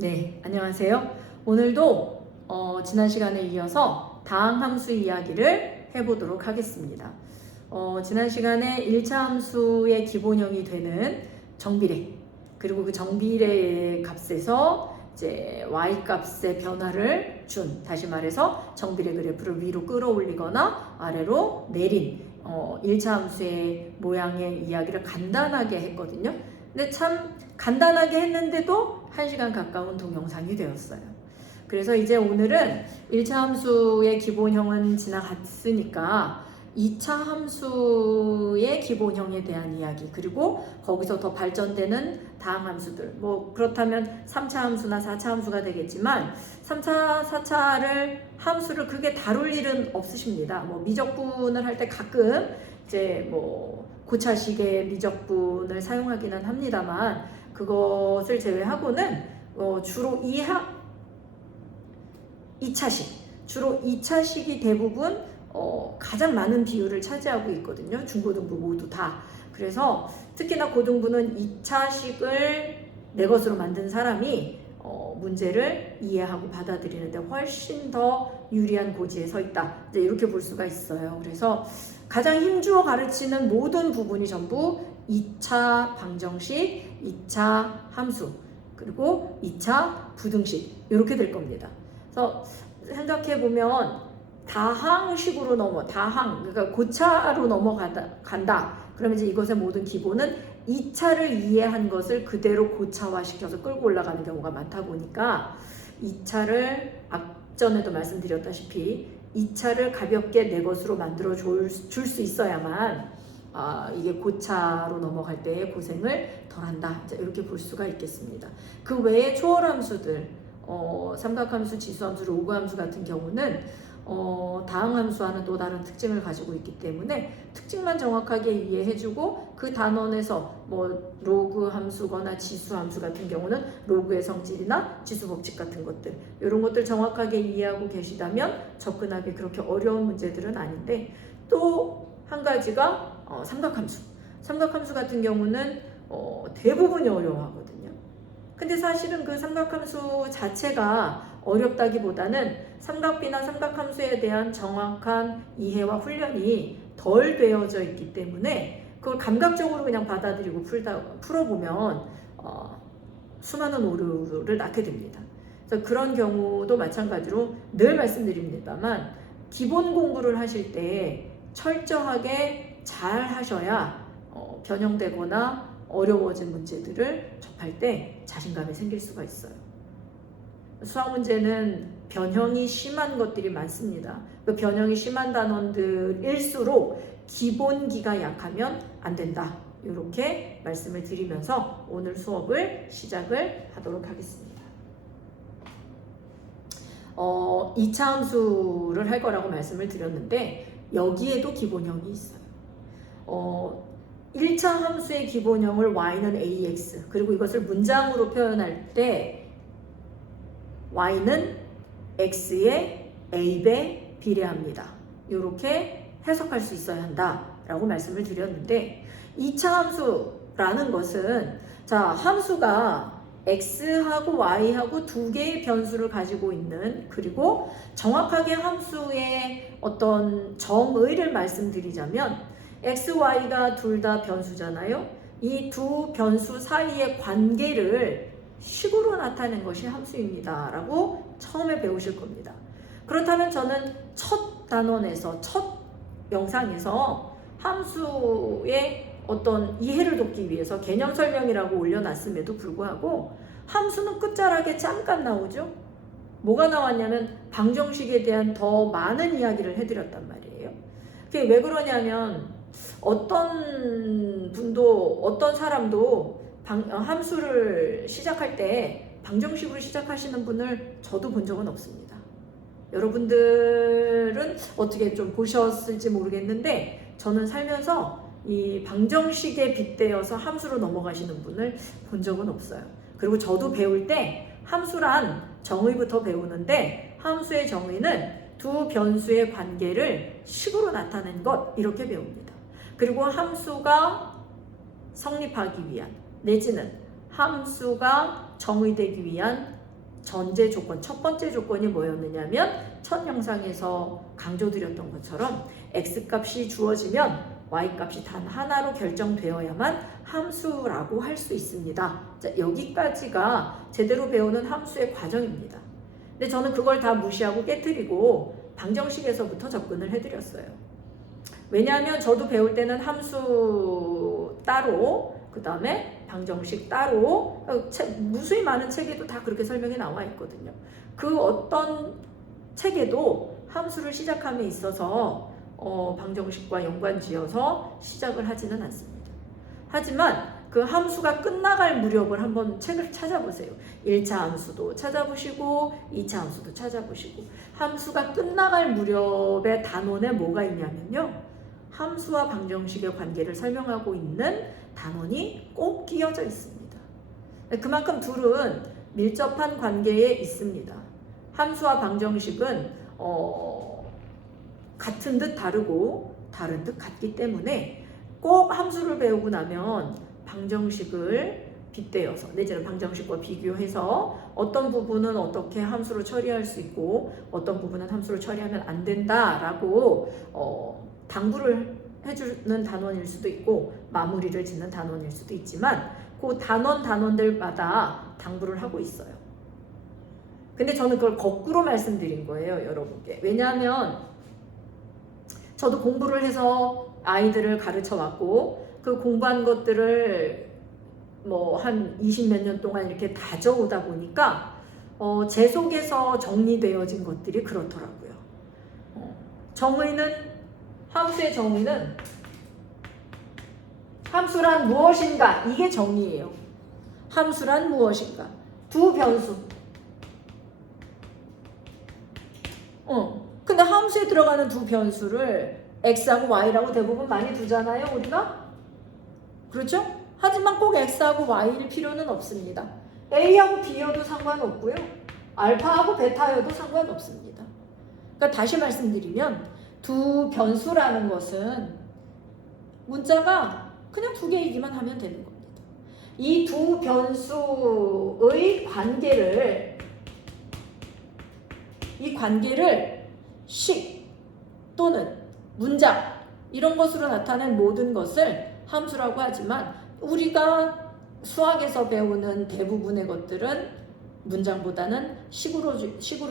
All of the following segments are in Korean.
네, 안녕하세요. 오늘도 지난 시간에 이어서 다항함수 이야기를 해보도록 하겠습니다. 지난 시간에 1차 함수의 기본형이 되는 정비례, 그리고 그 정비례의 값에서 이제 y 값의 변화를 다시 말해서 정비례 그래프를 위로 끌어올리거나 아래로 내린 1차 함수의 모양의 이야기를 간단하게 했거든요. 근데 참 간단하게 했는데도 1시간 가까운 동영상이 되었어요. 그래서 이제 오늘은 1차 함수의 기본형은 지나갔으니까 2차 함수의 기본형에 대한 이야기, 그리고 거기서 더 발전되는 다항함수들, 뭐 그렇다면 3차 함수나 4차 함수가 되겠지만 3차, 4차를 함수를 크게 다룰 일은 없으십니다. 뭐 미적분을 할 때 가끔 이제 뭐 고차식의 미적분을 사용하기는 합니다만 그것을 제외하고는 주로 2차식, 주로 2차식이 대부분 가장 많은 비율을 차지하고 있거든요. 중고등부 모두 다. 그래서 특히나 고등부는 2차식을 내 것으로 만든 사람이 문제를 이해하고 받아들이는데 훨씬 더 유리한 고지에 서 있다. 이제 이렇게 볼 수가 있어요. 그래서 가장 힘주어 가르치는 모든 부분이 전부 2차 방정식, 2차 함수, 그리고 2차 부등식 이렇게 될 겁니다. 그래서 생각해 보면 다항식으로 그러니까 고차로 넘어간다. 그러면 이제 이것의 모든 기본은 2차를 이해한 것을 그대로 고차화시켜서 끌고 올라가는 경우가 많다 보니까 2차를 앞전에도 말씀드렸다시피 2차를 가볍게 내 것으로 만들어 줄 수 있어야만 이게 고차로 넘어갈 때의 고생을 덜한다. 이렇게 볼 수가 있겠습니다. 그 외에 초월함수들, 삼각함수, 지수함수, 로그함수 같은 경우는 다항함수와는 또 다른 특징을 가지고 있기 때문에 특징만 정확하게 이해해주고 그 단원에서 뭐 로그 함수거나 지수 함수 같은 경우는 로그의 성질이나 지수 법칙 같은 것들, 이런 것들 정확하게 이해하고 계시다면 접근하기 그렇게 어려운 문제들은 아닌데, 또 한 가지가 삼각함수 같은 경우는 대부분이 어려워하거든요. 근데 사실은 그 삼각함수 자체가 어렵다기보다는 삼각비나 삼각함수에 대한 정확한 이해와 훈련이 덜 되어져 있기 때문에 그걸 감각적으로 그냥 받아들이고 풀어보면 수많은 오류를 낳게 됩니다. 그래서 그런 경우도 마찬가지로 늘 말씀드립니다만 기본 공부를 하실 때 철저하게 잘 하셔야 변형되거나 어려워진 문제들을 접할 때 자신감이 생길 수가 있어요. 수학 문제는 변형이 심한 것들이 많습니다. 그 변형이 심한 단원들일수록 기본기가 약하면 안 된다. 이렇게 말씀을 드리면서 오늘 수업을 시작을 하도록 하겠습니다. 2차 함수를 할 거라고 말씀을 드렸는데 여기에도 기본형이 있어요. 1차 함수의 기본형을 y는 ax, 그리고 이것을 문장으로 표현할 때 y는 x의 a배 비례합니다. 이렇게 해석할 수 있어야 한다라고 말씀을 드렸는데, 2차 함수라는 것은 함수가 x하고 y하고 두 개의 변수를 가지고 있는, 그리고 정확하게 함수의 어떤 정의를 말씀드리자면 x, y가 둘 다 변수잖아요. 이 두 변수 사이의 관계를 식으로 나타낸 것이 함수입니다 라고 처음에 배우실 겁니다. 그렇다면 저는 첫 단원에서, 첫 영상에서 함수의 어떤 이해를 돕기 위해서 개념 설명이라고 올려놨음에도 불구하고 함수는 끝자락에 잠깐 나오죠. 뭐가 나왔냐면 방정식에 대한 더 많은 이야기를 해드렸단 말이에요. 그게 왜 그러냐면 어떤 사람도 함수를 시작할 때 방정식으로 시작하시는 분을 저도 본 적은 없습니다. 여러분들은 어떻게 좀 보셨을지 모르겠는데 저는 살면서 이 방정식에 빗대어서 함수로 넘어가시는 분을 본 적은 없어요. 그리고 저도 배울 때 함수란 정의부터 배우는데 함수의 정의는 두 변수의 관계를 식으로 나타낸 것, 이렇게 배웁니다. 그리고 함수가 성립하기 위한, 내지는 함수가 정의되기 위한 전제 조건, 첫 번째 조건이 뭐였느냐면 첫 영상에서 강조드렸던 것처럼 x값이 주어지면 y값이 단 하나로 결정되어야만 함수라고 할 수 있습니다. 자, 여기까지가 제대로 배우는 함수의 과정입니다. 근데 저는 그걸 다 무시하고 깨트리고 방정식에서부터 접근을 해드렸어요. 왜냐하면 저도 배울 때는 함수 따로, 그 다음에 방정식 따로, 무수히 많은 책에도 다 그렇게 설명이 나와 있거든요. 그 어떤 책에도 함수를 시작함에 있어서 방정식과 연관지어서 시작을 하지는 않습니다. 하지만 그 함수가 끝나갈 무렵을 한번 책을 찾아보세요. 1차 함수도 찾아보시고 2차 함수도 찾아보시고 함수가 끝나갈 무렵의 단원에 뭐가 있냐면요. 함수와 방정식의 관계를 설명하고 있는 단원이 꼭 끼어져 있습니다. 그만큼 둘은 밀접한 관계에 있습니다. 함수와 방정식은 같은 듯 다르고 다른 듯 같기 때문에 꼭 함수를 배우고 나면 방정식을 빗대어서 내지는 방정식과 비교해서 어떤 부분은 어떻게 함수로 처리할 수 있고 어떤 부분은 함수로 처리하면 안 된다라고 당부를 해주는 단원일 수도 있고 마무리를 짓는 단원일 수도 있지만 그 단원들마다 당부를 하고 있어요. 근데 저는 그걸 거꾸로 말씀드린 거예요, 여러분께. 왜냐하면 저도 공부를 해서 아이들을 가르쳐 왔고 그 공부한 것들을 뭐 한 20몇 년 동안 이렇게 다져오다 보니까 제 속에서 정리되어진 것들이 그렇더라고요. 함수의 정의는 함수란 무엇인가? 이게 정의예요. 함수란 무엇인가? 두 변수. 근데 함수에 들어가는 두 변수를 x하고 y라고 대부분 많이 두잖아요, 우리가? 그렇죠? 하지만 꼭 x하고 y일 필요는 없습니다. a하고 b여도 상관없고요. 알파하고 베타여도 상관없습니다. 그러니까 다시 말씀드리면 두 변수라는 것은 문자가 그냥 두 개이기만 하면 되는 겁니다. 이 두 변수의 관계를 식 또는 문장 이런 것으로 나타낸 모든 것을 함수라고 하지만 우리가 수학에서 배우는 대부분의 것들은 문장보다는 식으로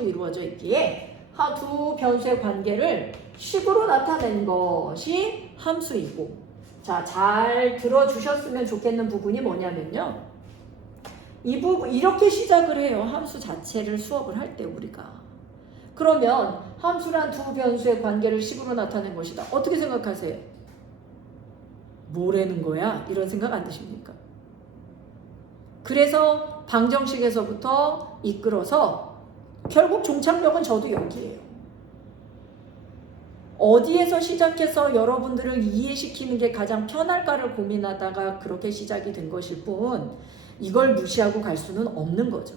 이루어져 있기에 두 변수의 관계를 식으로 나타낸 것이 함수이고, 자, 잘 들어주셨으면 좋겠는 부분이 뭐냐면요. 이 부분 이렇게 시작을 해요. 함수 자체를 수업을 할 때 우리가. 그러면 함수란 두 변수의 관계를 식으로 나타낸 것이다. 어떻게 생각하세요? 뭐라는 거야? 이런 생각 안 드십니까? 그래서 방정식에서부터 이끌어서 결국 종착역은 저도 여기에요. 어디에서 시작해서 여러분들을 이해시키는 게 가장 편할까를 고민하다가 그렇게 시작이 된 것일 뿐 이걸 무시하고 갈 수는 없는 거죠.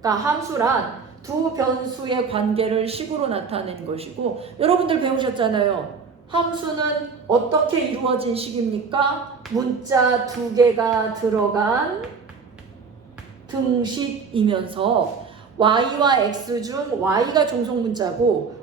그러니까 함수란 두 변수의 관계를 식으로 나타낸 것이고 여러분들 배우셨잖아요. 함수는 어떻게 이루어진 식입니까? 문자 두 개가 들어간 등식이면서 y와 x 중 y가 종속 문자고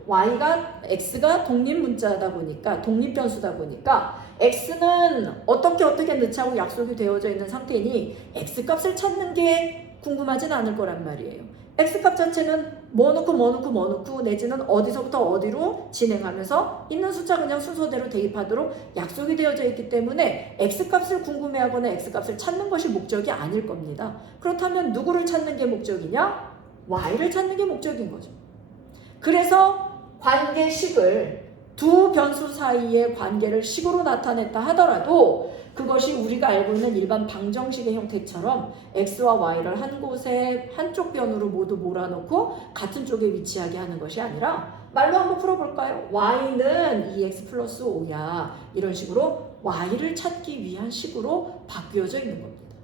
x가 독립 문자다 보니까 독립 변수다 보니까 x는 어떻게 넣자고 약속이 되어져 있는 상태니 x 값을 찾는 게 궁금하진 않을 거란 말이에요. x 값 자체는 뭐 넣고 내지는 어디서부터 어디로 진행하면서 있는 숫자 그냥 순서대로 대입하도록 약속이 되어져 있기 때문에 x 값을 궁금해하거나 x 값을 찾는 것이 목적이 아닐 겁니다. 그렇다면 누구를 찾는 게 목적이냐? y를 찾는 게 목적인 거죠. 그래서 관계식을 두 변수 사이의 관계를 식으로 나타냈다 하더라도 그것이 우리가 알고 있는 일반 방정식의 형태처럼 x와 y를 한 곳에 한쪽 변으로 모두 몰아넣고 같은 쪽에 위치하게 하는 것이 아니라 말로 한번 풀어볼까요? y는 2x 플러스 5야. 이런 식으로 y를 찾기 위한 식으로 바뀌어져 있는 겁니다.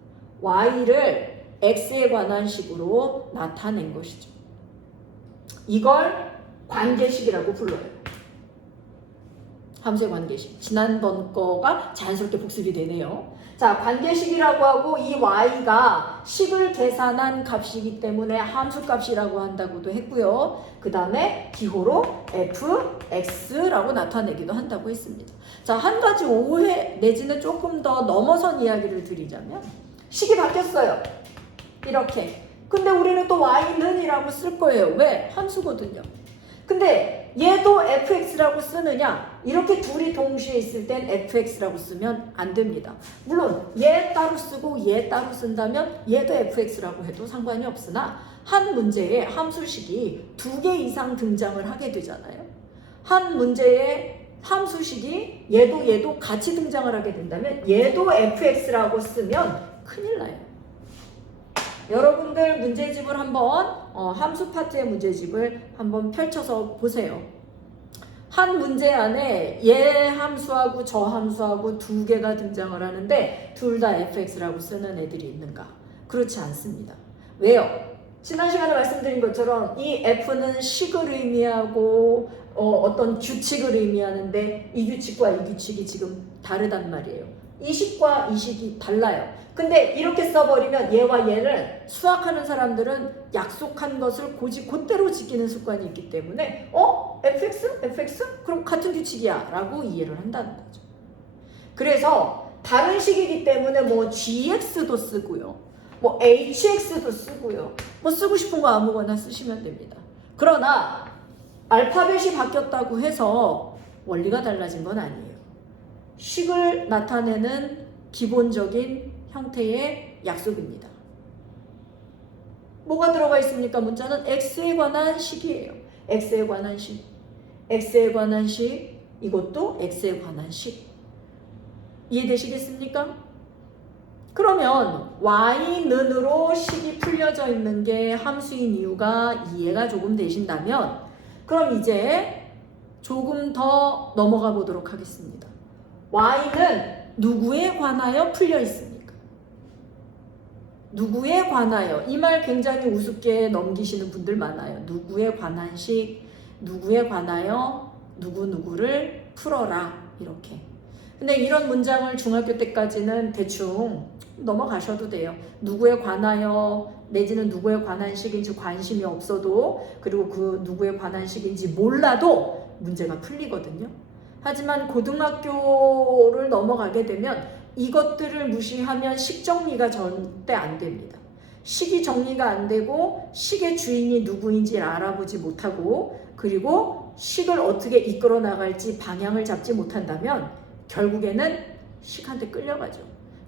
y를 x에 관한 식으로 나타낸 것이죠. 이걸 관계식이라고 불러요. 함수의 관계식. 지난번 거가 자연스럽게 복습이 되네요. 자, 관계식이라고 하고 이 y가 식을 계산한 값이기 때문에 함수값이라고 한다고도 했고요. 그 다음에 기호로 fx라고 나타내기도 한다고 했습니다. 자, 한 가지 오해 내지는 조금 더 넘어선 이야기를 드리자면 식이 바뀌었어요. 이렇게. 근데 우리는 또 y는 이라고 쓸 거예요. 왜? 함수거든요. 근데 얘도 fx라고 쓰느냐? 이렇게 둘이 동시에 있을 땐 fx라고 쓰면 안 됩니다. 물론 얘 따로 쓰고 얘 따로 쓴다면 얘도 fx라고 해도 상관이 없으나 한 문제에 함수식이 2개 이상 등장을 하게 되잖아요. 한 문제에 함수식이 얘도 같이 등장을 하게 된다면 얘도 fx라고 쓰면 큰일 나요. 여러분들 문제집을 한번 함수 파트의 문제집을 한번 펼쳐서 보세요. 한 문제 안에 얘 함수하고 저 함수하고 2개가 등장을 하는데 둘 다 fx라고 쓰는 애들이 있는가? 그렇지 않습니다. 왜요? 지난 시간에 말씀드린 것처럼 이 f는 식을 의미하고 어떤 규칙을 의미하는데 이 규칙과 이 규칙이 지금 다르단 말이에요. 이 식과 이 식이 달라요. 근데 이렇게 써버리면 얘와 얘를 수학하는 사람들은 약속한 것을 곧대로 지키는 습관이 있기 때문에 fx? fx? 그럼 같은 규칙이야 라고 이해를 한다는 거죠. 그래서 다른 식이기 때문에 뭐 gx도 쓰고요. 뭐 hx도 쓰고요. 뭐 쓰고 싶은 거 아무거나 쓰시면 됩니다. 그러나 알파벳이 바뀌었다고 해서 원리가 달라진 건 아니에요. 식을 나타내는 기본적인 형태의 약속입니다. 뭐가 들어가 있습니까? 문자는 x에 관한 식이에요. x에 관한 식, x에 관한 식, 이것도 x에 관한 식. 이해되시겠습니까? 그러면 y는으로 식이 풀려져 있는 게 함수인 이유가 이해가 조금 되신다면 그럼 이제 조금 더 넘어가 보도록 하겠습니다. y는 누구에 관하여 풀려 있습니까? 누구에 관하여? 이 말 굉장히 우습게 넘기시는 분들 많아요. 누구에 관한 식, 누구에 관하여 누구누구를 풀어라 이렇게. 근데 이런 문장을 중학교 때까지는 대충 넘어가셔도 돼요. 누구에 관하여 내지는 누구에 관한 식인지 관심이 없어도 그리고 그 누구에 관한 식인지 몰라도 문제가 풀리거든요. 하지만 고등학교를 넘어가게 되면 이것들을 무시하면 식 정리가 절대 안 됩니다. 식이 정리가 안 되고 식의 주인이 누구인지 알아보지 못하고 그리고 식을 어떻게 이끌어 나갈지 방향을 잡지 못한다면 결국에는 식한테 끌려가죠.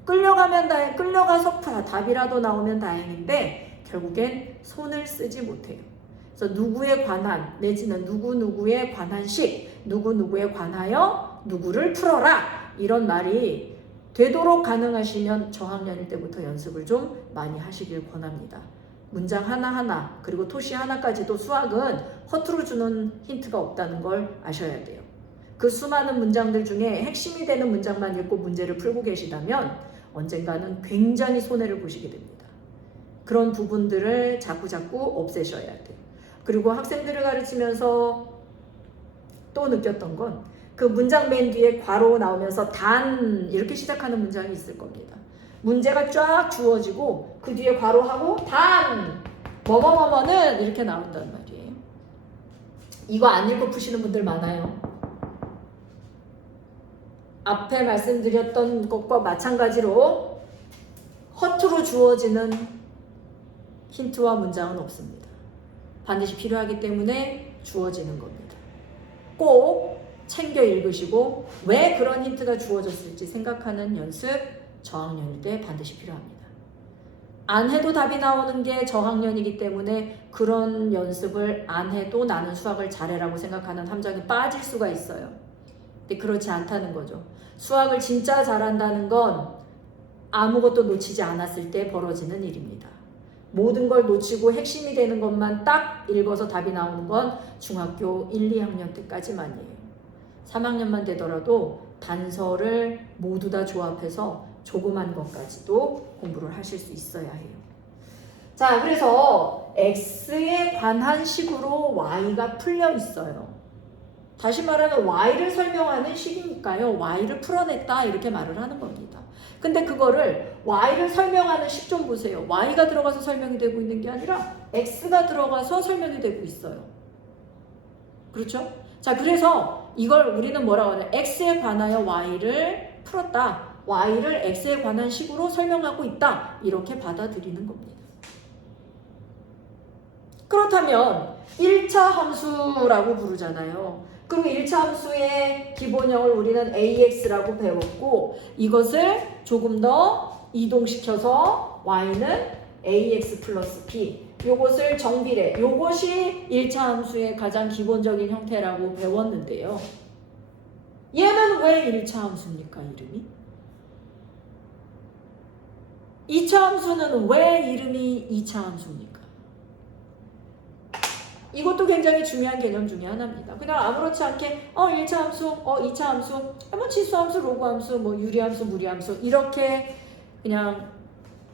끌려가서 답이라도 나오면 다행인데 결국엔 손을 쓰지 못해요. 그래서 누구에 관한 내지는 누구누구에 관한 식, 누구누구에 관하여 누구를 풀어라 이런 말이 되도록 가능하시면 저학년일 때부터 연습을 좀 많이 하시길 권합니다. 문장 하나하나 그리고 토시 하나까지도 수학은 허투루 주는 힌트가 없다는 걸 아셔야 돼요. 그 수많은 문장들 중에 핵심이 되는 문장만 읽고 문제를 풀고 계시다면 언젠가는 굉장히 손해를 보시게 됩니다. 그런 부분들을 자꾸자꾸 없애셔야 돼요. 그리고 학생들을 가르치면서 또 느꼈던 건 그 문장 맨 뒤에 괄호 나오면서 단 이렇게 시작하는 문장이 있을 겁니다. 문제가 쫙 주어지고 그 뒤에 괄호하고 단 뭐뭐뭐뭐는 이렇게 나온단 말이에요. 이거 안 읽고 푸시는 분들 많아요. 앞에 말씀드렸던 것과 마찬가지로 허투루 주어지는 힌트와 문장은 없습니다. 반드시 필요하기 때문에 주어지는 겁니다. 꼭 챙겨 읽으시고 왜 그런 힌트가 주어졌을지 생각하는 연습 저학년일 때 반드시 필요합니다. 안 해도 답이 나오는 게 저학년이기 때문에 그런 연습을 안 해도 나는 수학을 잘해라고 생각하는 함정에 빠질 수가 있어요. 근데 그렇지 않다는 거죠. 수학을 진짜 잘한다는 건 아무것도 놓치지 않았을 때 벌어지는 일입니다. 모든 걸 놓치고 핵심이 되는 것만 딱 읽어서 답이 나오는 건 중학교 1, 2학년 때까지만이에요. 3학년만 되더라도 단서를 모두 다 조합해서 조그만 것까지도 공부를 하실 수 있어야 해요. 자, 그래서 x에 관한 식으로 y가 풀려 있어요. 다시 말하면 y를 설명하는 식이니까요. y를 풀어냈다 이렇게 말을 하는 겁니다. 근데 그거를 y를 설명하는 식 좀 보세요. y가 들어가서 설명이 되고 있는 게 아니라 x가 들어가서 설명이 되고 있어요. 그렇죠? 자, 그래서 이걸 우리는 뭐라고 하냐? x에 관하여 y를 풀었다. y를 x에 관한 식으로 설명하고 있다. 이렇게 받아들이는 겁니다. 그렇다면 1차 함수라고 부르잖아요. 그리고 1차 함수의 기본형을 우리는 AX라고 배웠고 이것을 조금 더 이동시켜서 Y는 AX 플러스 B 요것을 정비례 요것이 1차 함수의 가장 기본적인 형태라고 배웠는데요. 얘는 왜 1차 함수입니까? 이름이? 2차 함수는 왜 이름이 2차 함수입니까? 이것도 굉장히 중요한 개념 중에 하나입니다. 그냥 아무렇지 않게 1차 함수, 2차 함수, 뭐 치수함수, 로그함수, 뭐 유리함수, 무리함수 이렇게 그냥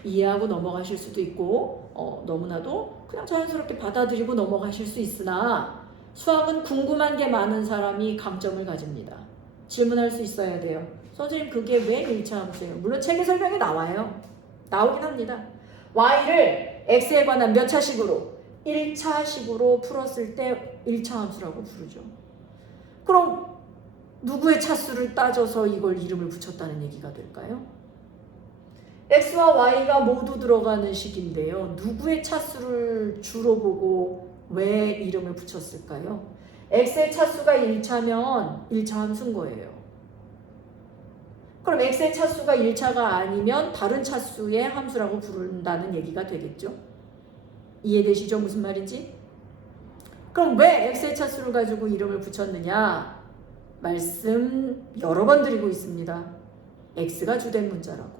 이해하고 넘어가실 수도 있고 너무나도 그냥 자연스럽게 받아들이고 넘어가실 수 있으나 수학은 궁금한 게 많은 사람이 강점을 가집니다. 질문할 수 있어야 돼요. 선생님 그게 왜 1차 함수예요? 물론 책에 설명이 나와요. 나오긴 합니다. y를 x에 관한 몇 차식으로? 1차식으로 풀었을 때 1차 함수라고 부르죠. 그럼 누구의 차수를 따져서 이걸 이름을 붙였다는 얘기가 될까요? x와 y가 모두 들어가는 식인데요. 누구의 차수를 주로 보고 왜 이름을 붙였을까요? x의 차수가 1차면 1차 함수인 거예요. 그럼 x의 차수가 1차가 아니면 다른 차수의 함수라고 부른다는 얘기가 되겠죠? 이해되시죠? 무슨 말인지? 그럼 왜 x의 차수를 가지고 이름을 붙였느냐? 말씀 여러 번 드리고 있습니다. x가 주된 문자라고.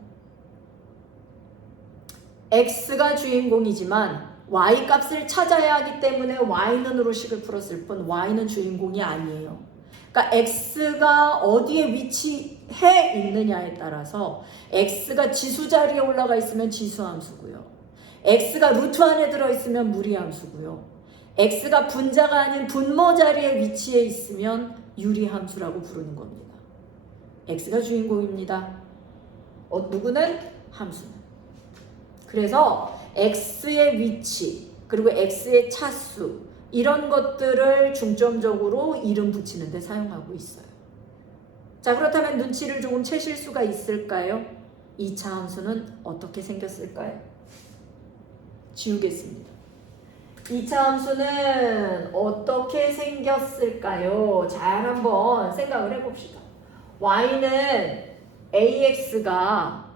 x가 주인공이지만 y 값을 찾아야 하기 때문에 y는으로 식을 풀었을 뿐 y는 주인공이 아니에요. 그러니까 x가 어디에 위치해 있느냐에 따라서 x가 지수 자리에 올라가 있으면 지수함수고요. x가 루트 안에 들어있으면 무리함수고요. x가 분자가 아닌 분모 자리에 위치해 있으면 유리함수라고 부르는 겁니다. x가 주인공입니다. 누구는? 함수는. 그래서 x의 위치 그리고 x의 차수 이런 것들을 중점적으로 이름 붙이는 데 사용하고 있어요. 자, 그렇다면 눈치를 조금 채실 수가 있을까요? 2차 함수는 어떻게 생겼을까요? 지우겠습니다. 2차 함수는 어떻게 생겼을까요? 잘 한번 생각을 해봅시다. y는 ax가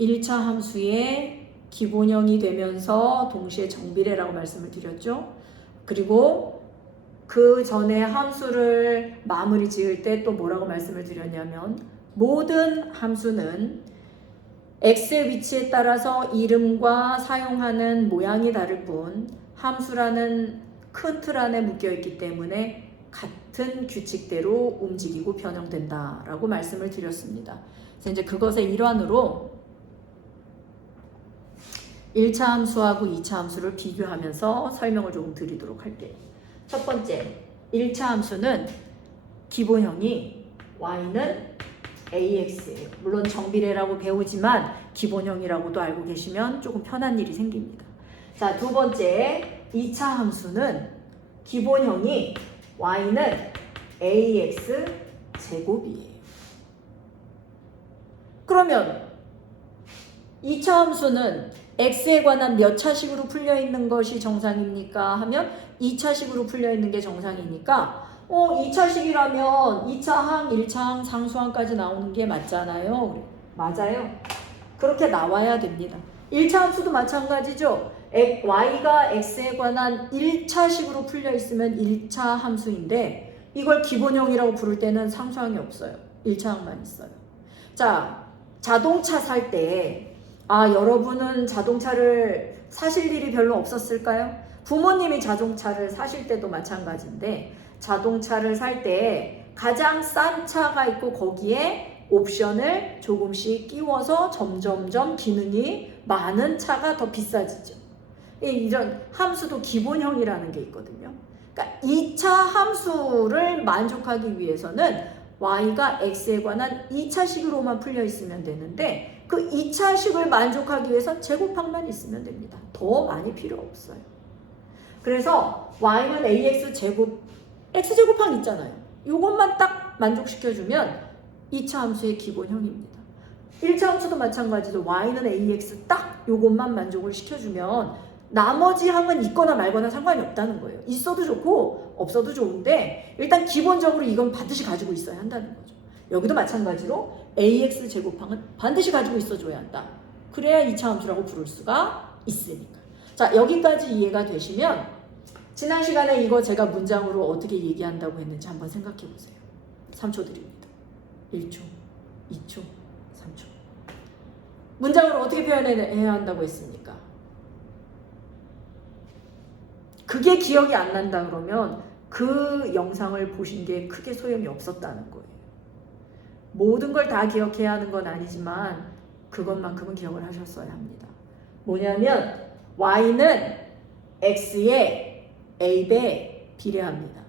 1차 함수의 기본형이 되면서 동시에 정비례라고 말씀을 드렸죠. 그리고 그 전에 함수를 마무리 지을 때 또 뭐라고 말씀을 드렸냐면 모든 함수는 x의 위치에 따라서 이름과 사용하는 모양이 다를 뿐 함수라는 큰 틀 안에 묶여있기 때문에 같은 규칙대로 움직이고 변형된다라고 말씀을 드렸습니다. 그래서 이제 그것의 일환으로 1차 함수하고 2차 함수를 비교하면서 설명을 조금 드리도록 할게요. 첫 번째, 1차 함수는 기본형이 y는 ax예요. 물론 정비례라고 배우지만 기본형이라고도 알고 계시면 조금 편한 일이 생깁니다. 자, 두 번째, 2차 함수는 기본형이 y는 ax 제곱이에요. 그러면 2차 함수는 x에 관한 몇 차식으로 풀려있는 것이 정상입니까? 하면 2차식으로 풀려있는 게 정상이니까 2차식이라면 2차항, 1차항, 상수항까지 나오는 게 맞잖아요. 맞아요. 그렇게 나와야 됩니다. 1차 함수도 마찬가지죠. y가 x에 관한 1차식으로 풀려있으면 1차 함수인데 이걸 기본형이라고 부를 때는 상수항이 없어요. 1차항만 있어요. 자, 자동차 살 때 여러분은 자동차를 사실 일이 별로 없었을까요? 부모님이 자동차를 사실 때도 마찬가지인데 자동차를 살 때 가장 싼 차가 있고 거기에 옵션을 조금씩 끼워서 점점점 기능이 많은 차가 더 비싸지죠. 이런 함수도 기본형이라는 게 있거든요. 그러니까 2차 함수를 만족하기 위해서는 y가 x에 관한 2차식으로만 풀려 있으면 되는데 그 2차식을 만족하기 위해서 제곱항만 있으면 됩니다. 더 많이 필요 없어요. 그래서 y는 ax 제곱, x제곱항 있잖아요. 이것만 딱 만족시켜주면 2차 함수의 기본형입니다. 1차 함수도 마찬가지로 y는 ax 딱 이것만 만족을 시켜주면 나머지 항은 있거나 말거나 상관이 없다는 거예요. 있어도 좋고 없어도 좋은데 일단 기본적으로 이건 반드시 가지고 있어야 한다는 거죠. 여기도 마찬가지로 ax 제곱항은 반드시 가지고 있어줘야 한다. 그래야 2차 함수라고 부를 수가 있으니까. 자, 여기까지 이해가 되시면 지난 시간에 이거 제가 문장으로 어떻게 얘기한다고 했는지 한번 생각해 보세요. 3초 드립니다. 1초, 2초, 3초. 문장으로 어떻게 표현해야 한다고 했습니까? 그게 기억이 안 난다 그러면 그 영상을 보신 게 크게 소용이 없었다는 거예요. 모든 걸 다 기억해야 하는 건 아니지만 그것만큼은 기억을 하셨어야 합니다. 뭐냐면 y는 x의 a배 비례합니다.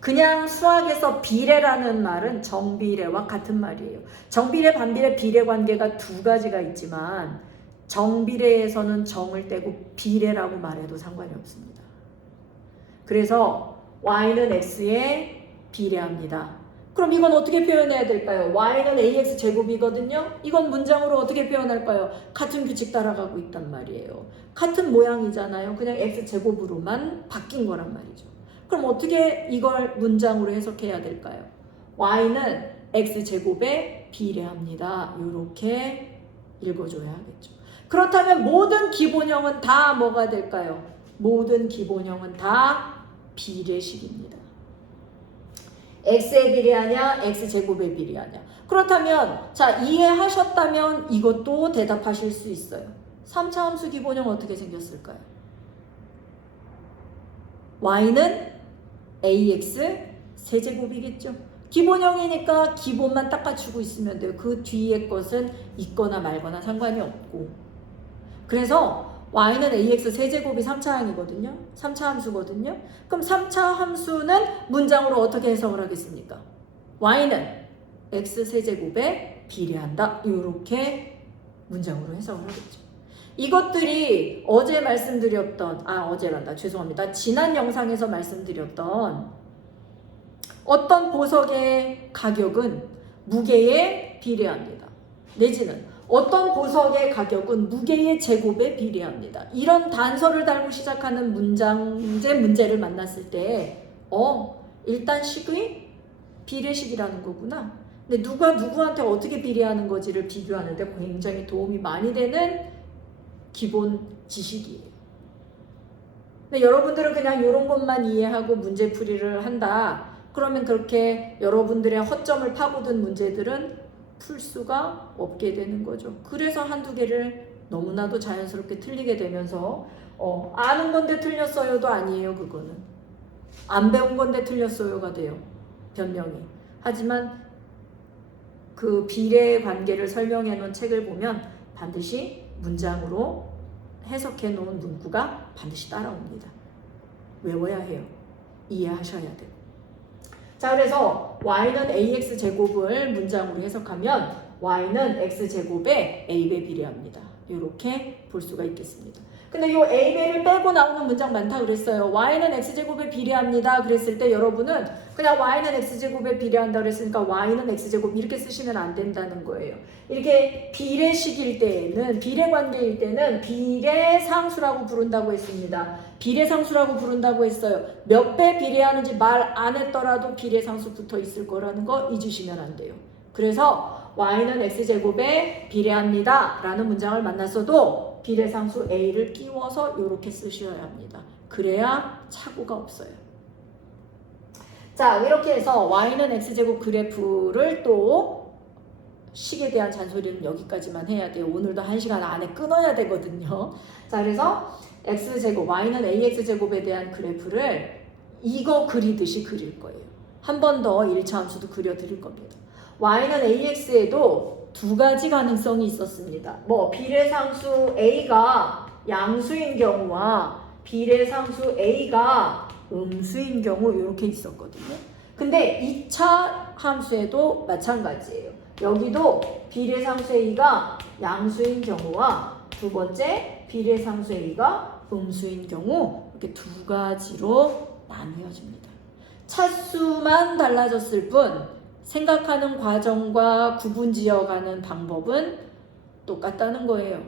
그냥 수학에서 비례라는 말은 정비례와 같은 말이에요. 정비례, 반비례, 비례 관계가 두 가지가 있지만 정비례에서는 정을 떼고 비례라고 말해도 상관이 없습니다. 그래서 y는 x에 비례합니다. 그럼 이건 어떻게 표현해야 될까요? y는 ax 제곱이거든요. 이건 문장으로 어떻게 표현할까요? 같은 규칙 따라가고 있단 말이에요. 같은 모양이잖아요. 그냥 x 제곱으로만 바뀐 거란 말이죠. 그럼 어떻게 이걸 문장으로 해석해야 될까요? y는 x 제곱에 비례합니다. 이렇게 읽어줘야 하겠죠. 그렇다면 모든 기본형은 다 뭐가 될까요? 모든 기본형은 다 비례식입니다. x에 비례하냐, x제곱에 비례하냐. 그렇다면 자, 이해하셨다면 이것도 대답하실 수 있어요. 3차 함수 기본형 어떻게 생겼을까요? y는 ax 세제곱이겠죠. 기본형이니까 기본만 딱 갖추고 있으면 돼요. 그 뒤에 것은 있거나 말거나 상관이 없고. 그래서 y는 ax 세제곱이 3차항이거든요. 3차 함수거든요. 그럼 3차 함수는 문장으로 어떻게 해석을 하겠습니까? y는 x 세제곱에 비례한다. 이렇게 문장으로 해석을 하겠죠. 이것들이 어제 말씀드렸던, 어제란다. 죄송합니다. 지난 영상에서 말씀드렸던 어떤 보석의 가격은 무게에 비례합니다. 내지는 어떤 보석의 가격은 무게의 제곱에 비례합니다. 이런 단서를 달고 시작하는 문제를 만났을 때 일단 식의 비례식이라는 거구나. 근데 누가 누구한테 어떻게 비례하는 거지를 비교하는데 굉장히 도움이 많이 되는 기본 지식이에요. 근데 여러분들은 그냥 이런 것만 이해하고 문제풀이를 한다. 그러면 그렇게 여러분들의 허점을 파고든 문제들은 풀 수가 없게 되는 거죠. 그래서 한두 개를 너무나도 자연스럽게 틀리게 되면서 아는 건데 틀렸어요도 아니에요. 그거는 안 배운 건데 틀렸어요가 돼요. 변명이. 하지만 그 비례 관계를 설명해 놓은 책을 보면 반드시 문장으로 해석해 놓은 문구가 반드시 따라옵니다. 외워야 해요. 이해하셔야 돼요. 자, 그래서 y는 ax 제곱을 문장으로 해석하면 y는 x 제곱에 a배 비례합니다. 이렇게 볼 수가 있겠습니다. 근데 이 a배를 빼고 나오는 문장 많다 그랬어요. y는 x 제곱에 비례합니다. 그랬을 때 여러분은 그냥 y는 x 제곱에 비례한다 그랬으니까 y는 x 제곱 이렇게 쓰시면 안 된다는 거예요. 이렇게 비례식일 때에는, 비례 관계일 때는 비례상수라고 부른다고 했습니다. 비례상수라고 부른다고 했어요. 몇 배 비례하는지 말 안 했더라도 비례상수 붙어 있을 거라는 거 잊으시면 안 돼요. 그래서 y는 x제곱에 비례합니다 라는 문장을 만났어도 비례상수 a를 끼워서 이렇게 쓰셔야 합니다. 그래야 착오가 없어요. 자, 이렇게 해서 y는 x제곱 그래프를 또 식에 대한 잔소리는 여기까지만 해야 돼요. 오늘도 1시간 안에 끊어야 되거든요. 자, 그래서 x제곱, y는 ax제곱에 대한 그래프를 이거 그리듯이 그릴 거예요. 한 번 더 1차 함수도 그려드릴 겁니다. y는 ax에도 두 가지 가능성이 있었습니다. 비례상수 a가 양수인 경우와 비례상수 a가 음수인 경우 이렇게 있었거든요. 근데 2차 함수에도 마찬가지예요. 여기도 비례상수의 A가 양수인 경우와 두 번째 비례상수의 A가 음수인 경우 이렇게 두 가지로 나뉘어집니다. 차수만 달라졌을 뿐 생각하는 과정과 구분지어가는 방법은 똑같다는 거예요.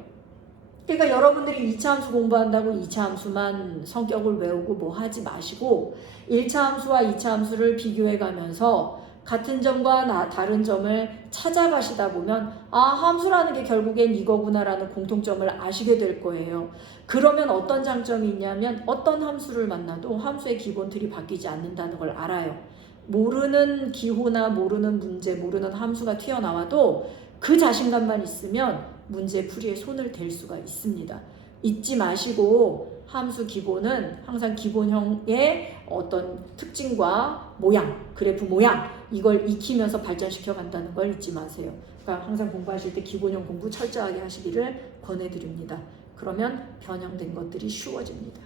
그러니까 여러분들이 2차 함수 공부한다고 2차 함수만 성격을 외우고 뭐 하지 마시고 1차 함수와 2차 함수를 비교해 가면서 같은 점과 다른 점을 찾아가시다 보면 아, 함수라는 게 결국엔 이거구나라는 공통점을 아시게 될 거예요. 그러면 어떤 장점이 있냐면 어떤 함수를 만나도 함수의 기본 틀이 바뀌지 않는다는 걸 알아요. 모르는 기호나 모르는 문제, 모르는 함수가 튀어나와도 그 자신감만 있으면 문제 풀이에 손을 댈 수가 있습니다. 잊지 마시고 함수 기본은 항상 기본형의 어떤 특징과 모양, 그래프 모양 이걸 익히면서 발전시켜 간다는 걸 잊지 마세요. 그러니까 항상 공부하실 때 기본형 공부 철저하게 하시기를 권해드립니다. 그러면 변형된 것들이 쉬워집니다.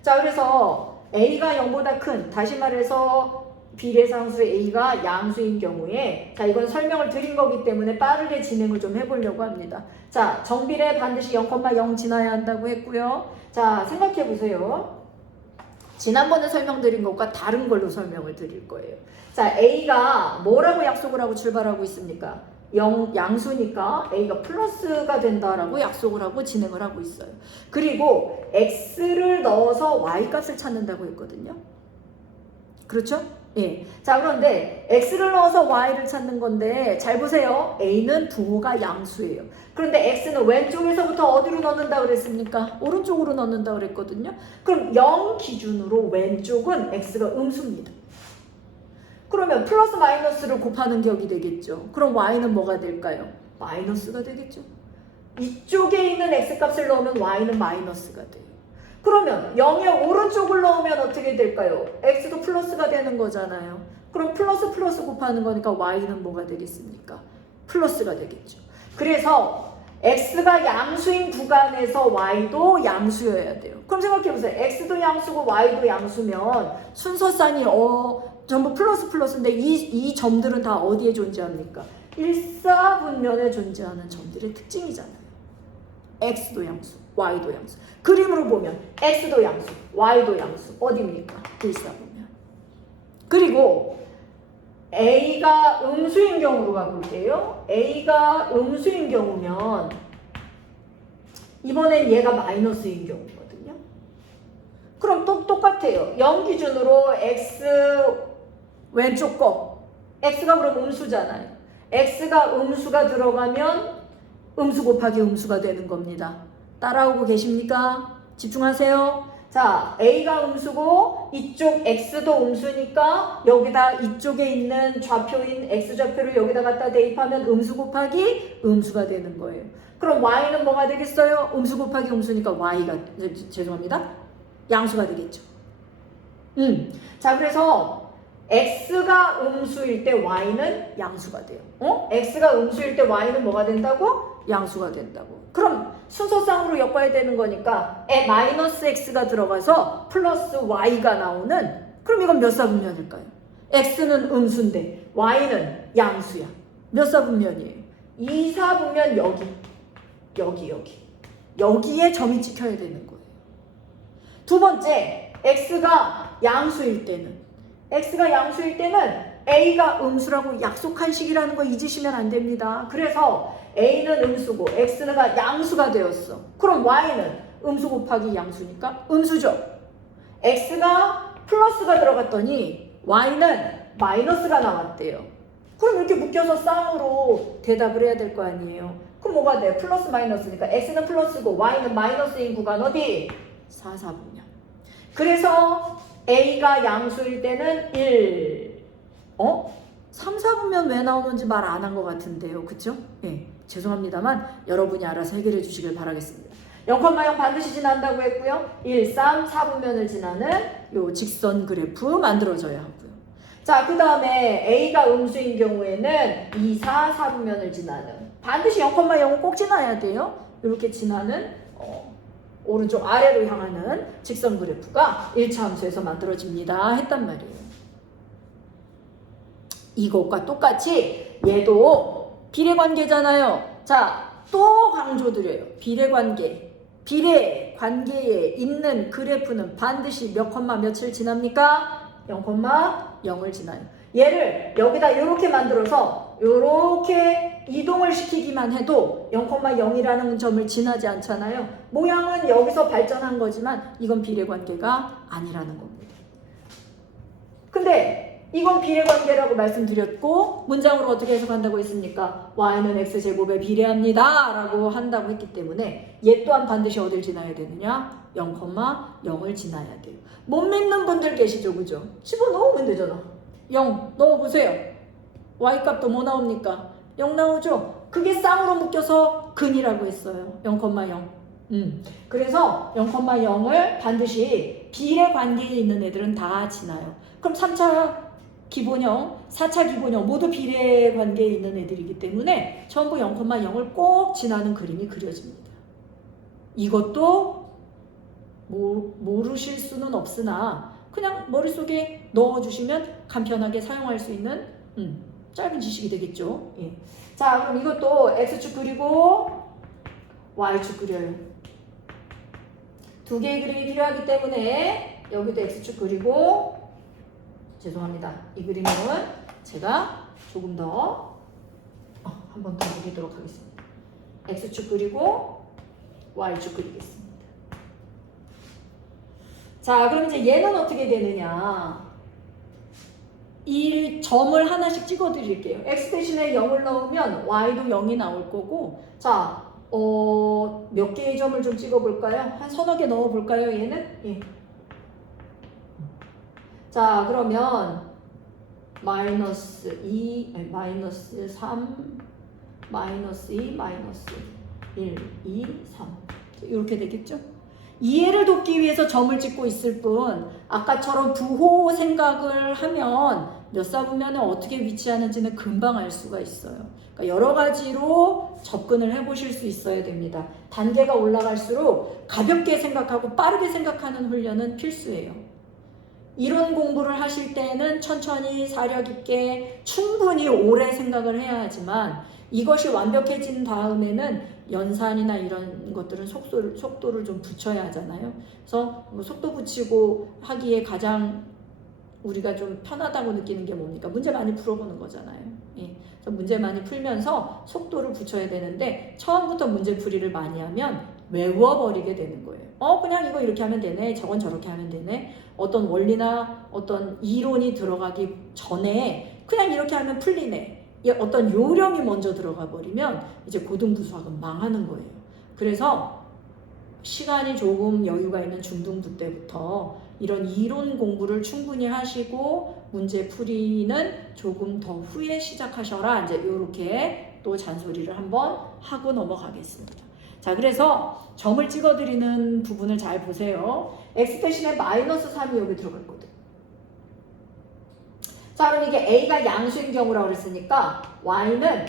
자, 그래서 A가 0보다 큰, 다시 말해서 비례상수 A가 양수인 경우에 자, 이건 설명을 드린 거기 때문에 빠르게 진행을 좀 해보려고 합니다. 자, 정비례 반드시 0,0 지나야 한다고 했고요. 자, 생각해 보세요. 지난번에 설명드린 것과 다른 걸로 설명을 드릴 거예요. 자, A가 뭐라고 약속을 하고 출발하고 있습니까? 양수니까 A가 플러스가 된다라고 약속을 하고 진행을 하고 있어요. 그리고 X를 넣어서 Y 값을 찾는다고 했거든요. 그렇죠? 예. 자, 그런데 X를 넣어서 Y를 찾는 건데 잘 보세요. A는 부호가 양수예요. 그런데 X는 왼쪽에서부터 어디로 넣는다 그랬습니까? 오른쪽으로 넣는다 그랬거든요. 그럼 0 기준으로 왼쪽은 X가 음수입니다. 그러면 플러스 마이너스를 곱하는 격이 되겠죠. 그럼 Y는 뭐가 될까요? 마이너스가 되겠죠. 이쪽에 있는 X값을 넣으면 Y는 마이너스가 돼요. 그러면 0의 오른쪽을 넣으면 어떻게 될까요? X도 플러스가 되는 거잖아요. 그럼 플러스 곱하는 거니까 Y는 뭐가 되겠습니까? 플러스가 되겠죠. 그래서 X가 양수인 구간에서 Y도 양수여야 돼요. 그럼 생각해보세요. X도 양수고 Y도 양수면 순서상이 전부 플러스인데 이 점들은 다 어디에 존재합니까? 일사분면에 존재하는 점들의 특징이잖아요. X도 양수, Y도 양수. 그림으로 보면 X도 양수, Y도 양수. 어디입니까? 일사분면. 그리고 A가 음수인 경우로 가볼게요. A가 음수인 경우면 이번엔 얘가 마이너스인 경우거든요. 그럼 또 똑같아요. 0 기준으로 X 왼쪽 거 X가 그럼 음수잖아요. X가 음수가 들어가면 음수 곱하기 음수가 되는 겁니다. 따라오고 계십니까? 집중하세요. 자, A가 음수고 이쪽 X도 음수니까 여기다 이쪽에 있는 좌표인 X좌표를 여기다 갖다 대입하면 음수 곱하기 음수가 되는 거예요. 그럼 Y는 뭐가 되겠어요? 음수 곱하기 음수니까 Y가, 죄송합니다. 양수가 되겠죠. 자, 그래서 X가 음수일 때 Y는 양수가 돼요. X가 음수일 때 Y는 뭐가 된다고? 양수가 된다고. 그럼 순서상으로 엮어야 되는 거니까 마이너스 X가 들어가서 플러스 Y가 나오는, 그럼 이건 몇 사분면일까요? X는 음수인데 Y는 양수야. 몇 사분면이에요? 2사분면 여기. 여기에 점이 찍혀야 되는 거예요. 두 번째, X가 양수일 때는 A가 음수라고 약속한 식이라는 거 잊으시면 안 됩니다. 그래서 A는 음수고 X가 양수가 되었어. 그럼 Y는 음수 곱하기 양수니까 음수죠. X가 플러스가 들어갔더니 Y는 마이너스가 나왔대요. 그럼 이렇게 묶여서 쌍으로 대답을 해야 될 거 아니에요. 그럼 뭐가 돼? 플러스 마이너스니까 X는 플러스고 Y는 마이너스인 구간 어디? 4, 4분면. 그래서 A가 양수일 때는 1. 3, 4분면 왜 나오는지 말 안 한 것 같은데요. 그쵸? 네, 죄송합니다만 여러분이 알아서 해결해 주시길 바라겠습니다. 0,0 반드시 지난다고 했고요. 1, 3, 4분면을 지나는 요 직선 그래프 만들어져야 하고요. 자, 그 다음에 A가 음수인 경우에는 2, 4, 4분면을 지나는, 반드시 0,0은 꼭 지나야 돼요. 이렇게 지나는 오른쪽 아래로 향하는 직선 그래프가 1차 함수에서 만들어집니다 했단 말이에요. 이것과 똑같이 얘도 비례관계잖아요. 자, 또 강조드려요. 비례관계. 비례관계에 있는 그래프는 반드시 몇 콤마 몇을 지납니까? 0,0을 지나요. 얘를 여기다 이렇게 만들어서 이렇게 이동을 시키기만 해도 0,0이라는 점을 지나지 않잖아요. 모양은 여기서 발전한 거지만 이건 비례관계가 아니라는 겁니다. 근데 이건 비례관계라고 말씀드렸고 문장으로 어떻게 해석한다고 했습니까? y는 x제곱에 비례합니다 라고 한다고 했기 때문에 얘 또한 반드시 어딜 지나야 되느냐? 0,0을 지나야 돼요. 못 믿는 분들 계시죠, 그죠? 집어넣으면 되잖아. 0 넣어보세요. y값도 뭐 나옵니까? 0 나오죠? 그게 쌍으로 묶여서 근이라고 했어요. 0,0. 그래서 0,0을 반드시 비례관계에 있는 애들은 다 지나요. 그럼 3차 기본형, 4차 기본형 모두 비례관계에 있는 애들이기 때문에 전부 0,0을 꼭 지나는 그림이 그려집니다. 이것도 모르실 수는 없으나 그냥 머릿속에 넣어주시면 간편하게 사용할 수 있는 짧은 지식이 되겠죠. 예. 자, 그럼 이것도 X축 그리고 Y축 그려요. 두 개의 그림이 필요하기 때문에 여기도 X축 그리고 죄송합니다. 이 그림은 제가 조금 더 한 번 더 그리도록 하겠습니다. X축 그리고 Y축 그리겠습니다. 자, 그럼 이제 얘는 어떻게 되느냐? 이 점을 하나씩 찍어 드릴게요. X 대신에 0을 넣으면 Y도 0이 나올 거고, 자, 몇 개의 점을 좀 찍어 볼까요? 한 서너 개 넣어 볼까요, 얘는? 예. 자, 그러면 마이너스 2, 마이너스 3, 마이너스 2, 마이너스 1, 2, 3 이렇게 되겠죠? 이해를 돕기 위해서 점을 찍고 있을 뿐 아까처럼 부호 생각을 하면 몇 사분면에 어떻게 위치하는지는 금방 알 수가 있어요. 그러니까 여러 가지로 접근을 해보실 수 있어야 됩니다. 단계가 올라갈수록 가볍게 생각하고 빠르게 생각하는 훈련은 필수예요. 이론 공부를 하실 때는 천천히 사려 깊게 충분히 오래 생각을 해야 하지만 이것이 완벽해진 다음에는 연산이나 이런 것들은 속도를 좀 붙여야 하잖아요. 그래서 속도 붙이고 하기에 가장 우리가 좀 편하다고 느끼는 게 뭡니까? 문제 많이 풀어보는 거잖아요. 예. 그래서 문제 많이 풀면서 속도를 붙여야 되는데 처음부터 문제풀이를 많이 하면 외워버리게 되는 거예요. 그냥 이거 이렇게 하면 되네. 저건 저렇게 하면 되네. 어떤 원리나 어떤 이론이 들어가기 전에 그냥 이렇게 하면 풀리네. 어떤 요령이 먼저 들어가 버리면 이제 고등부 수학은 망하는 거예요. 그래서 시간이 조금 여유가 있는 중등부 때부터 이런 이론 공부를 충분히 하시고 문제 풀이는 조금 더 후에 시작하셔라. 이제 이렇게 또 잔소리를 한번 하고 넘어가겠습니다. 자, 그래서 점을 찍어드리는 부분을 잘 보세요. x 대신에 마이너스 3이 여기 들어갔거든. 자, 그럼 이게 a가 양수인 경우라고 그랬으니까 y는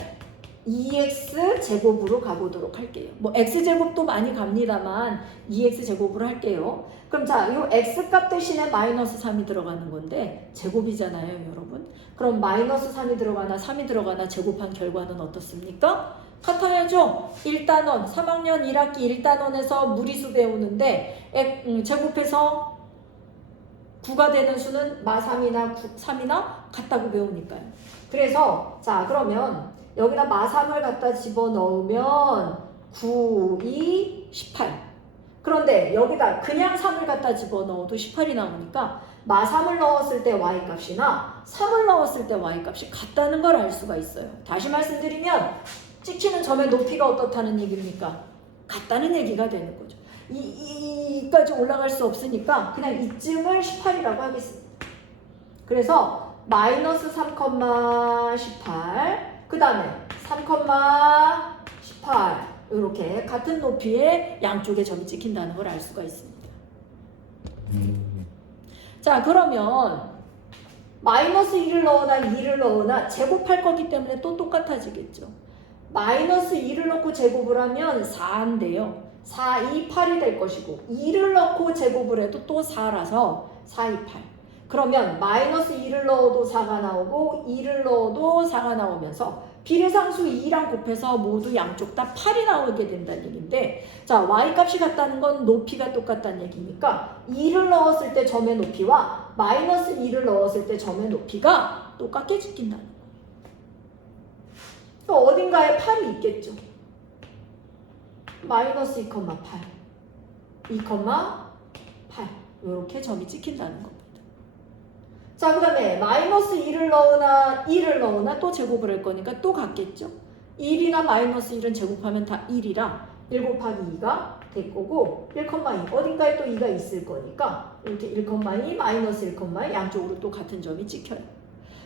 2x 제곱으로 가보도록 할게요. 뭐 x제곱도 많이 갑니다만 2x 제곱으로 할게요. 그럼 자, 이 x값 대신에 마이너스 3이 들어가는 건데 제곱이잖아요, 여러분. 그럼 마이너스 3이 들어가나 3이 들어가나 제곱한 결과는 어떻습니까? 같아야죠. 1단원, 3학년 1학기 1단원에서 무리수 배우는데 제곱해서 9가 되는 수는 마3이나 3이나 같다고 배우니까요. 그래서 자, 그러면 여기다 마3을 갖다 집어넣으면 9, 2, 18. 그런데 여기다 그냥 3을 갖다 집어넣어도 18이 나오니까 마3을 넣었을 때 y값이나 3을 넣었을 때 y값이 같다는 걸 알 수가 있어요. 다시 말씀드리면 찍히는 점의 높이가 어떻다는 얘기입니까? 같다는 얘기가 되는 거죠. 이까지 올라갈 수 없으니까 그냥 이쯤을 18이라고 하겠습니다. 그래서 마이너스 3,18 그 다음에 3,18 이렇게 같은 높이의 양쪽에 점이 찍힌다는 걸 알 수가 있습니다. 자, 그러면 마이너스 1을 넣으나 2를 넣으나 제곱할 거기 때문에 또 똑같아지겠죠. 마이너스 2를 넣고 제곱을 하면 4인데요. 4, 2, 8이 될 것이고 2를 넣고 제곱을 해도 또 4라서 4, 2, 8. 그러면 마이너스 2를 넣어도 4가 나오고 2를 넣어도 4가 나오면서 비례상수 2랑 곱해서 모두 양쪽 다 8이 나오게 된다는 얘기인데, 자, y값이 같다는 건 높이가 똑같다는 얘기니까 2를 넣었을 때 점의 높이와 마이너스 2를 넣었을 때 점의 높이가 똑같게 찍힌다는 거예요. 어딘가에 8이 있겠죠. 마이너스 2,8, 2,8 이렇게 점이 찍힌다는 겁니다. 자, 그 다음에 마이너스 2를 넣으나 2를 넣으나 또 제곱을 할 거니까 또 같겠죠. 1이나 마이너스 1은 제곱하면 다 1이라 1 곱하기 2가 될 거고 1,2 어딘가에 또 2가 있을 거니까 이렇게 1,2 마이너스 1,2 양쪽으로 또 같은 점이 찍혀요.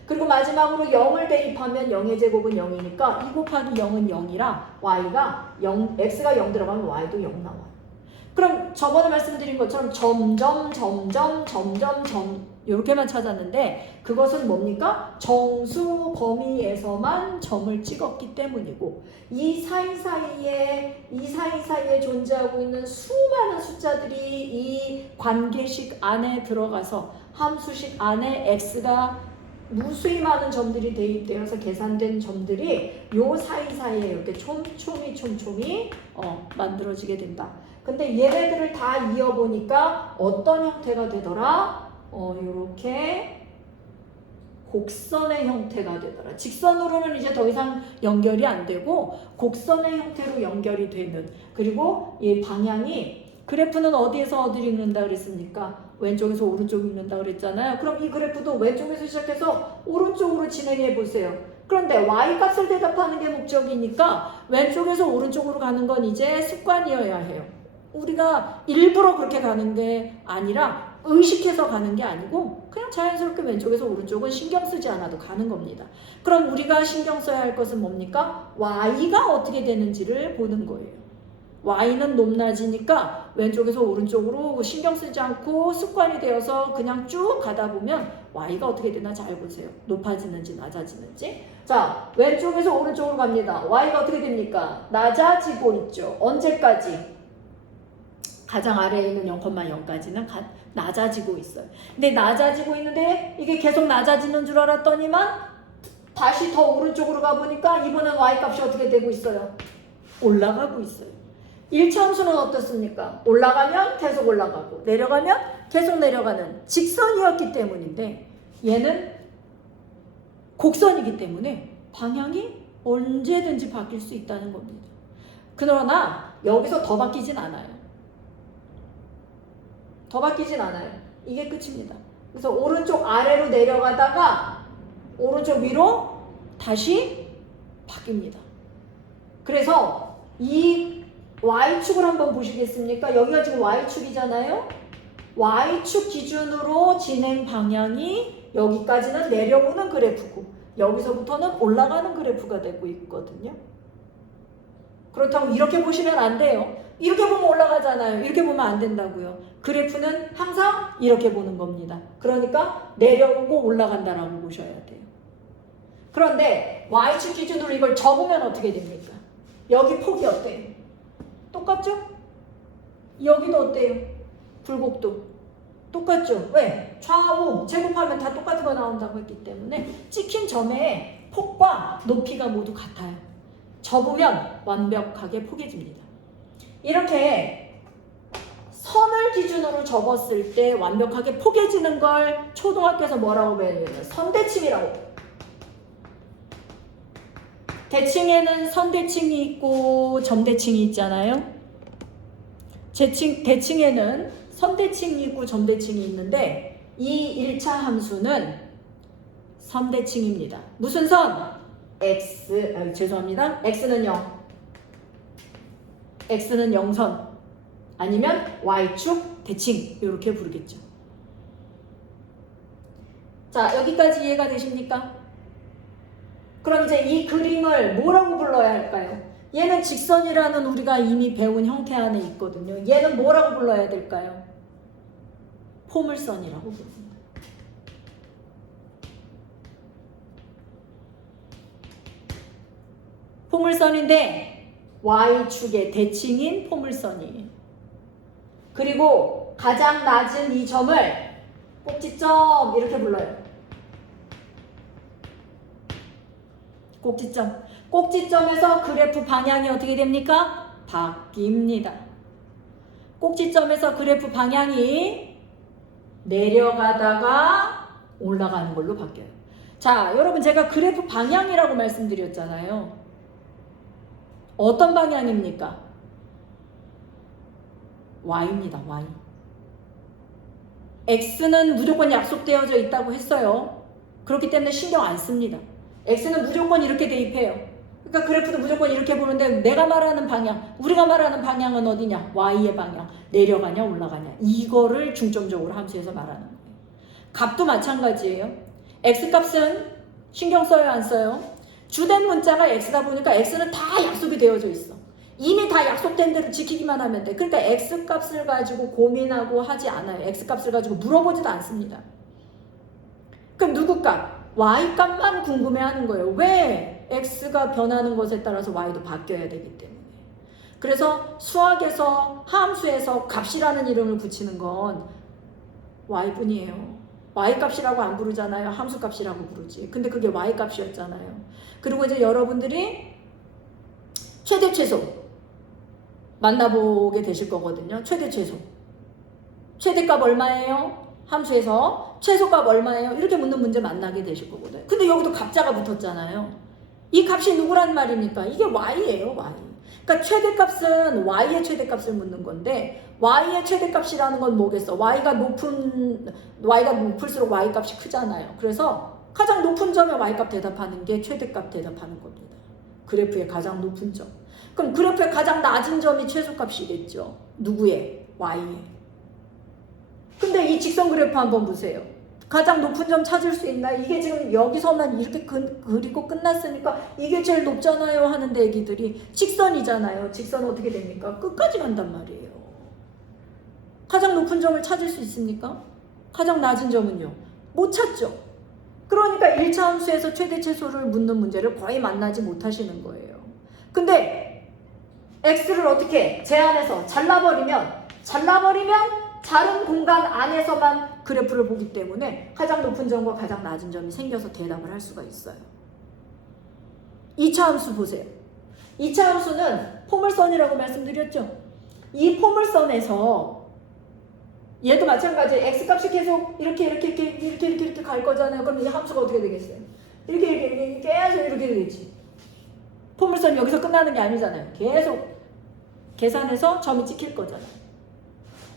그리고 마지막으로 0을 대입하면 0의 제곱은 0이니까 2 곱하기 0은 0이라 y가 0, x가 0 들어가면 y도 0 나와요. 그럼 저번에 말씀드린 것처럼 점점 이렇게만 찾았는데 그것은 뭡니까? 정수 범위에서만 점을 찍었기 때문이고 이 사이사이에 존재하고 있는 수많은 숫자들이 이 관계식 안에 들어가서 함수식 안에 x가 무수히 많은 점들이 대입되어서 계산된 점들이 요 사이사이에 이렇게 촘촘히 만들어지게 된다. 근데 얘네들을 다 이어보니까 어떤 형태가 되더라? 요렇게 곡선의 형태가 되더라. 직선으로는 이제 더 이상 연결이 안 되고 곡선의 형태로 연결이 되는, 그리고 이 방향이 그래프는 어디에서 어디를 읽는다 그랬습니까? 왼쪽에서 오른쪽 읽는다 그랬잖아요. 그럼 이 그래프도 왼쪽에서 시작해서 오른쪽으로 진행해 보세요. 그런데 y값을 대답하는 게 목적이니까 왼쪽에서 오른쪽으로 가는 건 이제 습관이어야 해요. 우리가 일부러 그렇게 가는 게 아니라 의식해서 가는 게 아니고 그냥 자연스럽게 왼쪽에서 오른쪽은 신경 쓰지 않아도 가는 겁니다. 그럼 우리가 신경 써야 할 것은 뭡니까? y가 어떻게 되는지를 보는 거예요. y는 높낮이니까 왼쪽에서 오른쪽으로 신경 쓰지 않고 습관이 되어서 그냥 쭉 가다 보면 y가 어떻게 되나 잘 보세요. 높아지는지 낮아지는지. 자, 왼쪽에서 오른쪽으로 갑니다. y가 어떻게 됩니까? 낮아지고 있죠. 언제까지? 가장 아래에 있는 0,0까지는 낮아지고 있어요. 근데 낮아지고 있는데 이게 계속 낮아지는 줄 알았더니만 다시 더 오른쪽으로 가보니까 이번엔 y값이 어떻게 되고 있어요? 올라가고 있어요. 1차 함수는 어떻습니까? 올라가면 계속 올라가고 내려가면 계속 내려가는 직선이었기 때문인데 얘는 곡선이기 때문에 방향이 언제든지 바뀔 수 있다는 겁니다. 그러나 여기서 더 바뀌진 않아요. 이게 끝입니다. 그래서 오른쪽 아래로 내려가다가 오른쪽 위로 다시 바뀝니다. 그래서 이 Y축을 한번 보시겠습니까? 여기가 지금 Y축이잖아요. Y축 기준으로 진행 방향이 여기까지는 내려오는 그래프고 여기서부터는 올라가는 그래프가 되고 있거든요. 그렇다고 이렇게 보시면 안 돼요. 이렇게 보면 올라가잖아요. 이렇게 보면 안 된다고요. 그래프는 항상 이렇게 보는 겁니다. 그러니까 내려오고 올라간다라고 보셔야 돼요. 그런데 Y축 기준으로 이걸 접으면 어떻게 됩니까? 여기 폭이 어때요? 똑같죠? 여기도 어때요? 굴곡도 똑같죠? 왜? 좌우 제곱하면 다 똑같은 거 나온다고 했기 때문에 찍힌 점의 폭과 높이가 모두 같아요. 접으면 완벽하게 포개집니다. 이렇게 선을 기준으로 접었을 때 완벽하게 포개지는 걸 초등학교에서 뭐라고 배우냐면 선대칭이라고. 대칭에는 선대칭이 있고 점대칭이 있잖아요. 대칭에는 선대칭이 있고 점대칭이 있는데 이 1차 함수는 선대칭입니다. 무슨 선? 죄송합니다. x는 0. x는 0선 아니면 y축 대칭 이렇게 부르겠죠. 자, 여기까지 이해가 되십니까? 그럼 이제 이 그림을 뭐라고 불러야 할까요? 얘는 직선이라는 우리가 이미 배운 형태 안에 있거든요. 얘는 뭐라고 불러야 될까요? 포물선이라고 부릅니다. 포물선인데 Y축의 대칭인 포물선이에요. 그리고 가장 낮은 이 점을 꼭지점 이렇게 불러요. 꼭지점. 꼭지점에서 그래프 방향이 어떻게 됩니까? 바뀝니다. 꼭지점에서 그래프 방향이 내려가다가 올라가는 걸로 바뀌어요. 자, 여러분 제가 그래프 방향이라고 말씀드렸잖아요. 어떤 방향입니까? Y입니다. Y. X는 무조건 약속되어져 있다고 했어요. 그렇기 때문에 신경 안 씁니다. X는 무조건 이렇게 대입해요. 그러니까 그래프도 무조건 이렇게 보는데 내가 말하는 방향, 우리가 말하는 방향은 어디냐? Y의 방향. 내려가냐 올라가냐. 이거를 중점적으로 함수에서 말하는 거예요. 값도 마찬가지예요. X값은 신경 써요 안 써요? 주된 문자가 X다 보니까 X는 다 약속이 되어져 있어. 이미 다 약속된 대로 지키기만 하면 돼. 그러니까 X값을 가지고 고민하고 하지 않아요. X값을 가지고 물어보지도 않습니다. 그럼 누구 값? Y값만 궁금해하는 거예요. 왜? X가 변하는 것에 따라서 Y도 바뀌어야 되기 때문에. 그래서 수학에서 함수에서 값이라는 이름을 붙이는 건 Y뿐이에요. Y값이라고 안 부르잖아요. 함수값이라고 부르지. 근데 그게 Y값이었잖아요. 그리고 이제 여러분들이 최대 최소 만나보게 되실 거거든요. 최대 최소. 최대값 얼마예요? 함수에서 최소값 얼마예요? 이렇게 묻는 문제 만나게 되실 거거든요. 근데 여기도 값자가 붙었잖아요. 이 값이 누구란 말입니까? 이게 Y예요. Y. 그러니까 최대값은 Y의 최대값을 묻는 건데 Y의 최대값이라는 건 뭐겠어? Y가 높을수록 Y값이 크잖아요. 그래서 가장 높은 점에 Y값 대답하는 게 최대값 대답하는 겁니다. 그래프의 가장 높은 점. 그럼 그래프의 가장 낮은 점이 최소값이겠죠. 누구의? Y의. 근데 이 직선 그래프 한번 보세요. 가장 높은 점 찾을 수 있나? 이게 지금 여기서만 이렇게 그리고 끝났으니까 이게 제일 높잖아요 하는데 애기들이 직선이잖아요. 직선은 어떻게 됩니까? 끝까지 간단 말이에요. 가장 높은 점을 찾을 수 있습니까? 가장 낮은 점은요? 못 찾죠. 그러니까 1차 함수에서 최대 최소를 묻는 문제를 거의 만나지 못하시는 거예요. 근데 X를 어떻게 제한해서 잘라버리면 자른 공간 안에서만 그래프를 보기 때문에 가장 높은 점과 가장 낮은 점이 생겨서 대답을 할 수가 있어요. 2차 함수 보세요. 2차 함수는 포물선이라고 말씀드렸죠. 이 포물선에서 얘도 마찬가지예요. X값이 계속 이렇게 갈 거잖아요. 그럼 이 함수가 어떻게 되겠어요? 이렇게 계속 이렇게 되겠지. 포물선이 여기서 끝나는 게 아니잖아요. 계속 계산해서 점이 찍힐 거잖아요.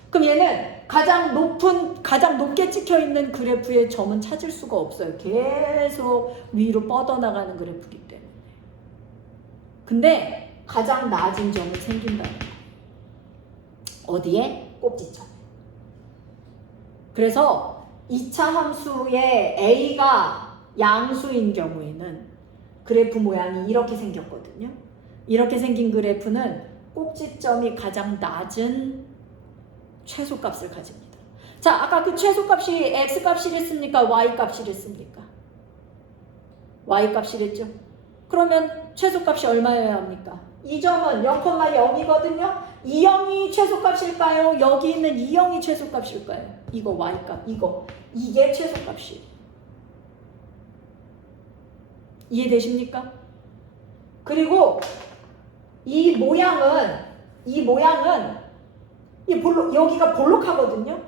그럼 얘는 가장 높게 찍혀 있는 그래프의 점은 찾을 수가 없어요. 계속 위로 뻗어나가는 그래프이기 때문에. 근데 가장 낮은 점이 생긴다는 거예요. 어디에? 꼭지점. 그래서 2차 함수의 A가 양수인 경우에는 그래프 모양이 이렇게 생겼거든요. 이렇게 생긴 그래프는 꼭지점이 가장 낮은 최소값을 가집니다. 자, 아까 그 최소값이 X값이랬습니까? Y값이랬습니까? Y값이랬죠? 그러면 최소값이 얼마여야 합니까? 이 점은 0,0이거든요. 2,0이 최소값일까요? 여기 있는 2,0이 최소값일까요? 이거 Y값, 이게 최소값이에요. 이해되십니까? 그리고 이 모양은 여기가 볼록하거든요.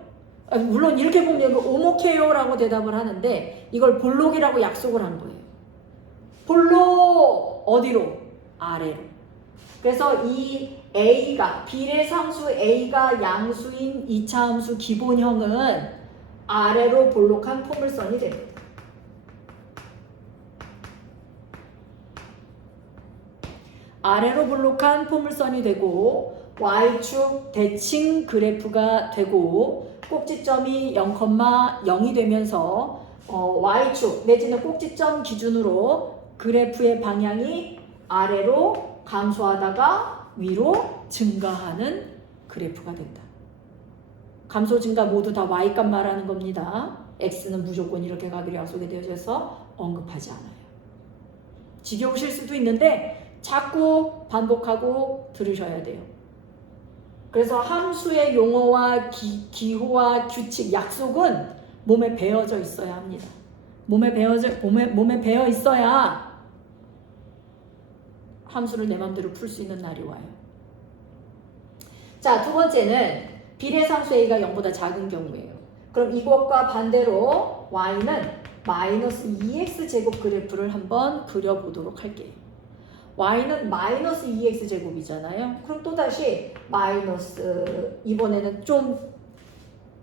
물론 이렇게 보면 여기 오목해요라고 대답을 하는데 이걸 볼록이라고 약속을 한 거예요. 볼록 어디로? 아래로. 그래서 이 A가 비례상수 A가 양수인 2차 함수 기본형은 아래로 볼록한 포물선이 됩니다. 아래로 볼록한 포물선이 되고 Y축 대칭 그래프가 되고 꼭지점이 0,0이 되면서 Y축 내지는 꼭지점 기준으로 그래프의 방향이 아래로 감소하다가 위로 증가하는 그래프가 된다. 감소 증가 모두 다 Y값 말하는 겁니다. X는 무조건 이렇게 가기로 약속이 되어져서 언급하지 않아요. 지겨우실 수도 있는데 자꾸 반복하고 들으셔야 돼요. 그래서 함수의 용어와 기호와 규칙, 약속은 몸에 배어져 있어야 합니다. 몸에 배어 있어야 함수를 내 맘대로 풀 수 있는 날이 와요. 자, 두 번째는 비례상수 a가 0보다 작은 경우예요. 그럼 이것과 반대로 y는 마이너스 2x 제곱 그래프를 한번 그려보도록 할게요. y는 마이너스 2x 제곱이잖아요. 그럼 또다시 마이너스, 이번에는 좀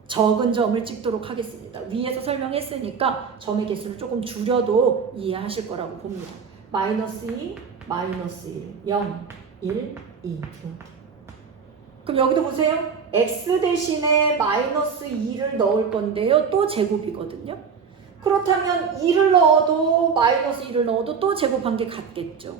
적은 점을 찍도록 하겠습니다. 위에서 설명했으니까 점의 개수를 조금 줄여도 이해하실 거라고 봅니다. 마이너스 2, 마이너스 1, 0, 1, 2 이렇게. 그럼 여기도 보세요. x 대신에 마이너스 2를 넣을 건데요. 또 제곱이거든요. 그렇다면 2를 넣어도 마이너스 2를 넣어도 또 제곱한 게 같겠죠.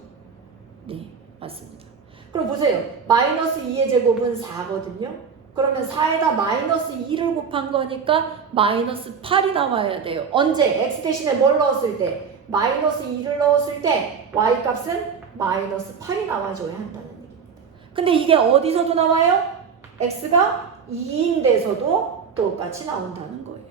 네, 맞습니다. 그럼 보세요. 마이너스 2의 제곱은 4거든요. 그러면 4에다 마이너스 2를 곱한 거니까 마이너스 8이 나와야 돼요. 언제? x 대신에 뭘 넣었을 때? 마이너스 2를 넣었을 때 y 값은 마이너스 8이 나와줘야 한다는 얘기입니다. 근데 이게 어디서도 나와요? x가 2인 데서도 똑같이 나온다는 거예요.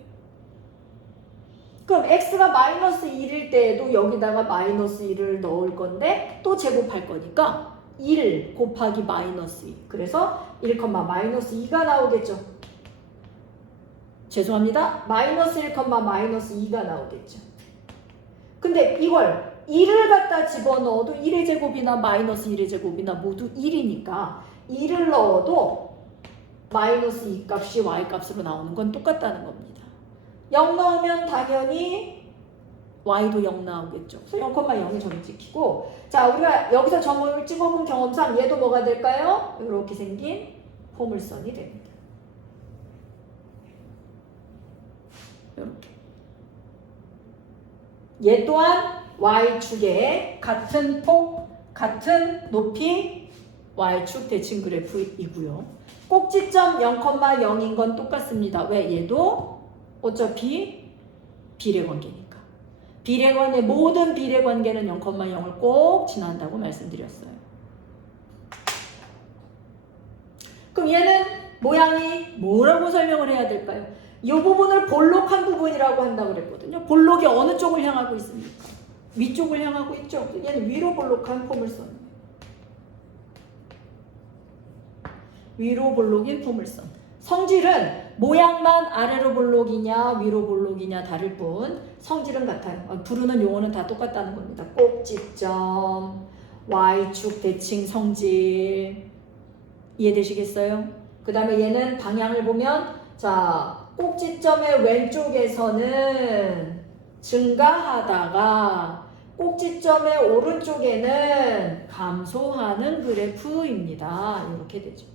그럼 x가 마이너스 1일 때에도 여기다가 마이너스 1을 넣을 건데 또 제곱할 거니까 1 곱하기 마이너스 2. 그래서 1, 마이너스 2가 나오겠죠. 죄송합니다. 마이너스 1, 마이너스 2가 나오겠죠. 근데 이걸 1을 갖다 집어넣어도 1의 제곱이나 마이너스 1의 제곱이나 모두 1이니까 1을 넣어도 마이너스 2 값이 y 값으로 나오는 건 똑같다는 겁니다. 0 넣으면 당연히 y도 0 나오겠죠. 그래서 0,0이 점이 찍히고, 자, 우리가 여기서 점을 찍어본 경험상 얘도 뭐가 될까요? 이렇게 생긴 포물선이 됩니다. 이렇게. 얘 또한 y축에 같은 폭, 같은 높이 y축 대칭 그래프이고요. 꼭지점 0,0인 건 똑같습니다. 왜? 얘도 어차피 비례관계니까. 비례관계, 모든 비례관계는 0,0을 꼭 지난다고 말씀드렸어요. 그럼 얘는 모양이 뭐라고 설명을 해야 될까요? 이 부분을 볼록한 부분이라고 한다고 그랬거든요. 볼록이 어느 쪽을 향하고 있습니까? 위쪽을 향하고 있죠. 얘는 위로 볼록한 포물선이에요. 위로 볼록인 포물선. 성질은 모양만 아래로 볼록이냐 위로 볼록이냐 다를 뿐 성질은 같아요. 부르는 용어는 다 똑같다는 겁니다. 꼭지점, y축 대칭 성질. 이해되시겠어요? 그 다음에 얘는 방향을 보면, 자, 꼭지점의 왼쪽에서는 증가하다가 꼭지점의 오른쪽에는 감소하는 그래프입니다. 이렇게 되죠.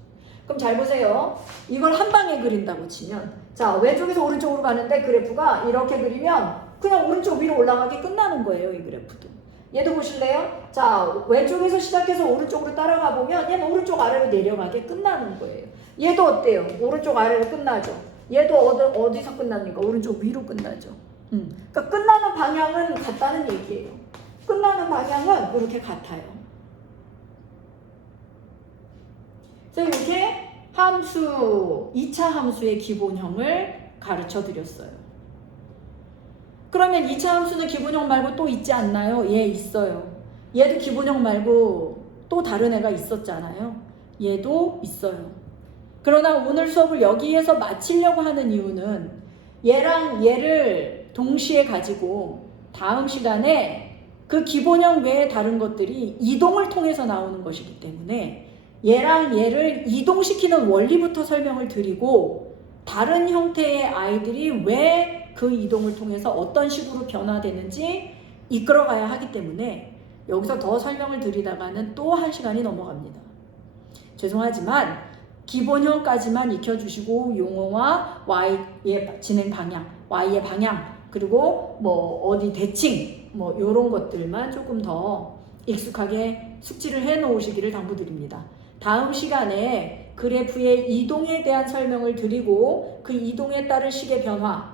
그럼 잘 보세요. 이걸 한 방에 그린다고 치면, 자, 왼쪽에서 오른쪽으로 가는데 그래프가 이렇게 그리면 그냥 오른쪽 위로 올라가게 끝나는 거예요. 이 그래프도. 얘도 보실래요? 자, 왼쪽에서 시작해서 오른쪽으로 따라가 보면 얘는 오른쪽 아래로 내려가게 끝나는 거예요. 얘도 어때요? 오른쪽 아래로 끝나죠. 얘도 어디서 끝납니까? 오른쪽 위로 끝나죠. 그러니까 끝나는 방향은 같다는 얘기예요. 끝나는 방향은 이렇게 같아요. 그래서 이렇게 함수, 2차 함수의 기본형을 가르쳐 드렸어요. 그러면 2차 함수는 기본형 말고 또 있지 않나요? 예, 있어요. 얘도 기본형 말고 또 다른 애가 있었잖아요. 얘도 있어요. 그러나 오늘 수업을 여기에서 마치려고 하는 이유는 얘랑 얘를 동시에 가지고 다음 시간에 그 기본형 외에 다른 것들이 이동을 통해서 나오는 것이기 때문에 얘랑 얘를 이동시키는 원리부터 설명을 드리고 다른 형태의 아이들이 왜 그 이동을 통해서 어떤 식으로 변화되는지 이끌어가야 하기 때문에 여기서 더 설명을 드리다가는 또 1시간이 넘어갑니다. 죄송하지만 기본형까지만 익혀주시고 용어와 Y의 진행 방향, Y의 방향, 그리고 뭐 어디 대칭 뭐 이런 것들만 조금 더 익숙하게 숙지를 해 놓으시기를 당부드립니다. 다음 시간에 그래프의 이동에 대한 설명을 드리고 그 이동에 따른 식의 변화,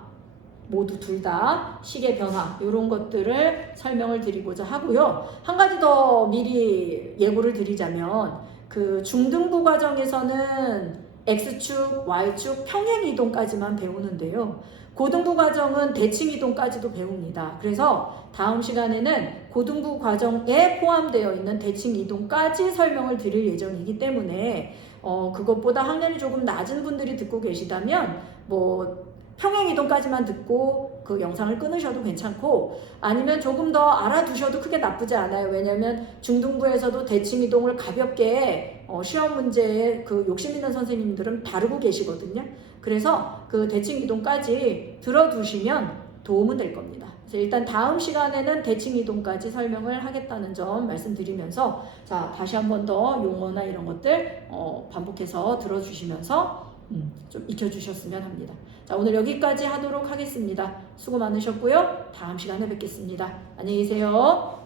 모두 둘 다 식의 변화 이런 것들을 설명을 드리고자 하고요. 한 가지 더 미리 예고를 드리자면 그 중등부 과정에서는 X축, Y축, 평행이동까지만 배우는데요. 고등부 과정은 대칭이동까지도 배웁니다. 그래서 다음 시간에는 고등부 과정에 포함되어 있는 대칭이동까지 설명을 드릴 예정이기 때문에 그것보다 학년이 조금 낮은 분들이 듣고 계시다면 뭐 평행이동까지만 듣고 그 영상을 끊으셔도 괜찮고 아니면 조금 더 알아두셔도 크게 나쁘지 않아요. 왜냐하면 중등부에서도 대칭이동을 가볍게 시험 문제에 그 욕심 있는 선생님들은 다루고 계시거든요. 그래서 그 대칭이동까지 들어두시면 도움은 될 겁니다. 그래서 일단 다음 시간에는 대칭이동까지 설명을 하겠다는 점 말씀드리면서 자, 다시 한 번 더 용어나 이런 것들 반복해서 들어주시면서 좀 익혀주셨으면 합니다. 자, 오늘 여기까지 하도록 하겠습니다. 수고 많으셨고요. 다음 시간에 뵙겠습니다. 안녕히 계세요.